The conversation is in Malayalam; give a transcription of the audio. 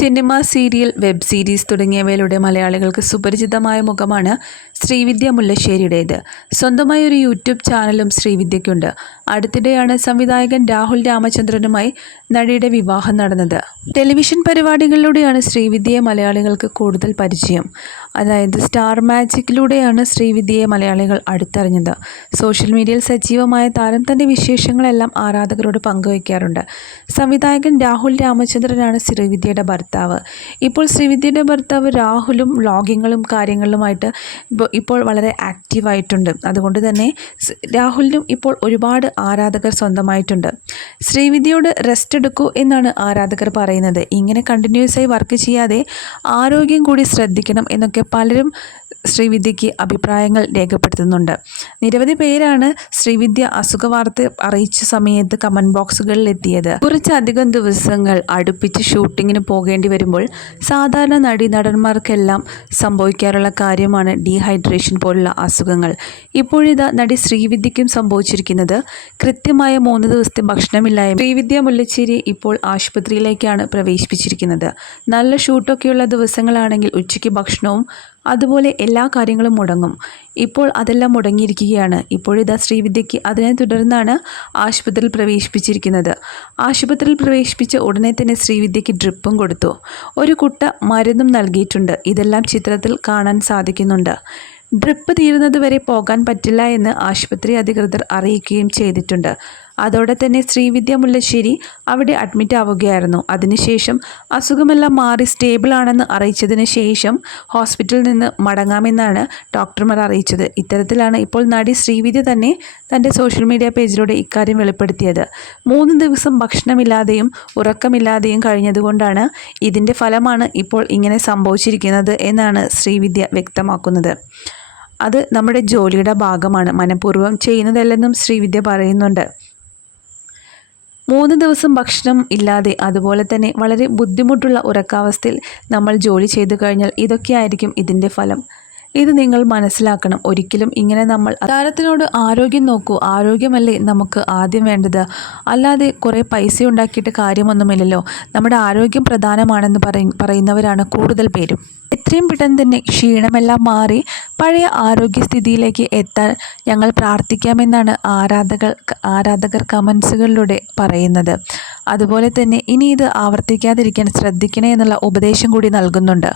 സിനിമ സീരിയൽ വെബ് സീരീസ് തുടങ്ങിയവയിലൂടെ മലയാളികൾക്ക് സുപരിചിതമായ മുഖമാണ് ശ്രീവിദ്യ മുല്ലശ്ശേരിയുടേത്. സ്വന്തമായി ഒരു യൂട്യൂബ് ചാനലും ശ്രീവിദ്യയ്ക്കുണ്ട്. അടുത്തിടെയാണ് സംവിധായകൻ രാഹുൽ രാമചന്ദ്രനുമായി നടിയുടെ വിവാഹം നടന്നത്. ടെലിവിഷൻ പരിപാടികളിലൂടെയാണ് ശ്രീവിദ്യയെ മലയാളികൾക്ക് കൂടുതൽ പരിചയം. അതായത് സ്റ്റാർ മാജിക്കിലൂടെയാണ് ശ്രീവിദ്യയെ മലയാളികൾ അടുത്തറിഞ്ഞത്. സോഷ്യൽ മീഡിയയിൽ സജീവമായ താരം തന്റെ വിശേഷങ്ങളെല്ലാം ആരാധകരോട് പങ്കുവയ്ക്കാറുണ്ട്. സംവിധായകൻ രാഹുൽ രാമചന്ദ്രനാണ് ശ്രീവിദ്യയുടെ ഭർത്താവ് ഇപ്പോൾ ശ്രീവിദ്യയുടെ ഭർത്താവ് രാഹുലും വ്ളോഗിങ്ങുകളും കാര്യങ്ങളിലുമായിട്ട് ഇപ്പോൾ വളരെ ആക്റ്റീവായിട്ടുണ്ട്. അതുകൊണ്ട് തന്നെ രാഹുലിനും ഇപ്പോൾ ഒരുപാട് ആരാധകർ സ്വന്തമായിട്ടുണ്ട്. ശ്രീവിദ്യയോട് റെസ്റ്റ് എടുക്കൂ എന്നാണ് ആരാധകർ പറയുന്നത്. ഇങ്ങനെ കണ്ടിന്യൂസ് ആയി വർക്ക് ചെയ്യാതെ ആരോഗ്യം കൂടി ശ്രദ്ധിക്കണം എന്നൊക്കെ പലരും ശ്രീവിദ്യയ്ക്ക് അഭിപ്രായങ്ങൾ രേഖപ്പെടുത്തുന്നുണ്ട്. നിരവധി പേരാണ് ശ്രീവിദ്യ അസുഖവാർത്ത അറിയിച്ച സമയത്ത് കമന്റ് ബോക്സുകളിൽ എത്തിയത് കുറച്ചധികം ദിവസങ്ങൾ അടുപ്പിച്ച് ഷൂട്ടിങ്ങിന് പോകേണ്ടി വരുമ്പോൾ സാധാരണ നടീനടന്മാർക്കെല്ലാം സംഭവിക്കാറുള്ള കാര്യമാണ് ഡീഹൈഡ്രേഷൻ പോലുള്ള അസുഖങ്ങൾ. ഇപ്പോഴിതാ നടി ശ്രീവിദ്യയ്ക്കും സംഭവിച്ചിരിക്കുന്നത് കൃത്യമായ മൂന്ന് ദിവസത്തെ ഭക്ഷണമില്ലായ്മ. ശ്രീവിദ്യ മുല്ലച്ചേരി ഇപ്പോൾ ആശുപത്രിയിലേക്കാണ് പ്രവേശിപ്പിച്ചിരിക്കുന്നത്. നല്ല ഷൂട്ടൊക്കെയുള്ള ദിവസങ്ങളാണെങ്കിൽ ഉച്ചയ്ക്ക് ഭക്ഷണവും അതുപോലെ എല്ലാ കാര്യങ്ങളും മുടങ്ങും. ഇപ്പോൾ അതെല്ലാം മുടങ്ങിയിരിക്കുകയാണ്. ഇപ്പോഴിതാ ശ്രീവിദ്യയ്ക്ക് അതിനെ തുടർന്നാണ് ആശുപത്രിയിൽ പ്രവേശിപ്പിച്ചിരിക്കുന്നത്. ആശുപത്രിയിൽ പ്രവേശിപ്പിച്ച ഉടനെ തന്നെ ശ്രീവിദ്യയ്ക്ക് ഡ്രിപ്പും കൊടുത്തു. ഒരു കുട്ട മരുന്നും നൽകിയിട്ടുണ്ട്. ഇതെല്ലാം ചിത്രത്തിൽ കാണാൻ സാധിക്കുന്നുണ്ട്. ഡ്രിപ്പ് തീരുന്നതുവരെ പോകാൻ പറ്റില്ല എന്ന് ആശുപത്രി അധികൃതർ അറിയിക്കുകയും ചെയ്തിട്ടുണ്ട്. അതോടെ തന്നെ ശ്രീവിദ്യ മുല്ലശ്ശേരി അവിടെ അഡ്മിറ്റ് ആവുകയായിരുന്നു. അതിനുശേഷം അസുഖമെല്ലാം മാറി സ്റ്റേബിൾ ആണെന്ന് അറിയിച്ചതിന് ശേഷം ഹോസ്പിറ്റലിൽ നിന്ന് മടങ്ങാമെന്നാണ് ഡോക്ടർമാർ അറിയിച്ചത്. ഇത്തരത്തിലാണ് ഇപ്പോൾ നടി ശ്രീവിദ്യ തന്നെ തന്റെ സോഷ്യൽ മീഡിയ പേജിലൂടെ ഇക്കാര്യം വെളിപ്പെടുത്തിയത്. മൂന്ന് ദിവസം ഭക്ഷണമില്ലാതെയും ഉറക്കമില്ലാതെയും കഴിഞ്ഞതുകൊണ്ടാണ് ഇതിന്റെ ഫലമാണ് ഇപ്പോൾ ഇങ്ങനെ സംഭവിച്ചിരിക്കുന്നത് എന്നാണ് ശ്രീവിദ്യ വ്യക്തമാക്കുന്നത്. അത് നമ്മുടെ ജോലിയുടെ ഭാഗമാണ്. മനഃപൂർവം ചെയ്യുന്നതല്ലെന്നും ശ്രീവിദ്യ പറയുന്നുണ്ട്. മൂന്ന് ദിവസം ഭക്ഷണം ഇല്ലാതെ അതുപോലെ തന്നെ വളരെ ബുദ്ധിമുട്ടുള്ള ഉറക്കാവസ്ഥയിൽ നമ്മൾ ജോലി ചെയ്തു കഴിഞ്ഞാൽ ഇതൊക്കെയായിരിക്കും ഇതിന്റെ ഫലം. ഇത് നിങ്ങൾ മനസ്സിലാക്കണം. ഒരിക്കലും ഇങ്ങനെ നമ്മൾ താരത്തിനോട് ആരോഗ്യം നോക്കൂ. ആരോഗ്യമല്ലേ നമുക്ക് ആദ്യം വേണ്ടത്. അല്ലാതെ കുറേ പൈസ ഉണ്ടാക്കിയിട്ട് കാര്യമൊന്നുമില്ലല്ലോ. നമ്മുടെ ആരോഗ്യം പ്രധാനമാണെന്ന് പറയ പറയുന്നവരാണ് കൂടുതൽ പേരും. എത്രയും പെട്ടെന്ന് തന്നെ ക്ഷീണമെല്ലാം മാറി പഴയ ആരോഗ്യസ്ഥിതിയിലേക്ക് എത്താൻ ഞങ്ങൾ പ്രാർത്ഥിക്കാമെന്നാണ് ആരാധകർ ആരാധകർ കമൻസുകളിലൂടെ പറയുന്നത്. അതുപോലെ തന്നെ ഇനി ഇത് ആവർത്തിക്കാതിരിക്കാൻ ശ്രദ്ധിക്കണേ എന്നുള്ള ഉപദേശം കൂടി നൽകുന്നുണ്ട്.